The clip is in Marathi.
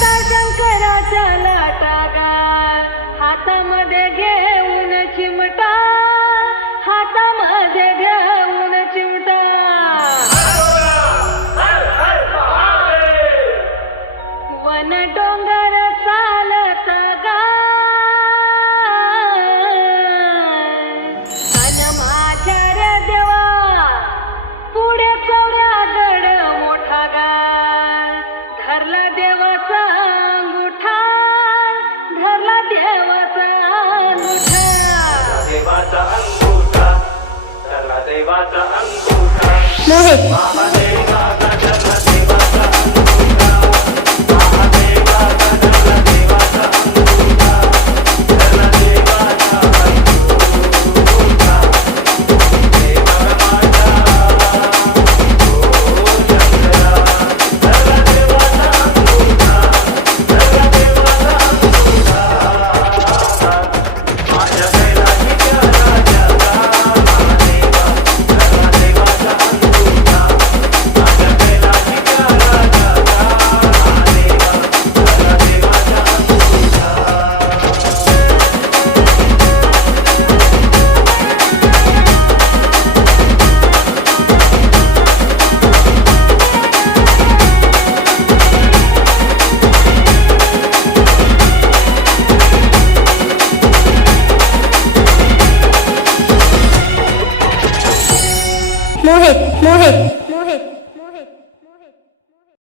शंकराच्या लाटा गा हातामध्ये घेऊन चिमटा, हातामध्ये घेऊन चिमटा. वन डोंगर चालता गा अन माझ्या रे देवा पुढे चौऱ्या गड मोठा गा धरला देवाचा अंगुठा, धरला देवाचा अंगुठा. देवाचा अंगुठा धरला देवाचा अंगुठा. महादेवा धरला देवाचा अंगुठा. महादेवा धरला देवाचा अंगुठा. धरला देवाचा अंगुठा. देवा माझा ओ शंकरा धरला देवाचा अंगुठा. धरला देवाचा अंगुठा. माझ्या कैलाशीच्या राजाचा महादेवा धरला देवाचा अंगुठा. माझ्या कैलाशीच्या राजाचा महादेवा धरला देवाचा अंगुठा. मोहित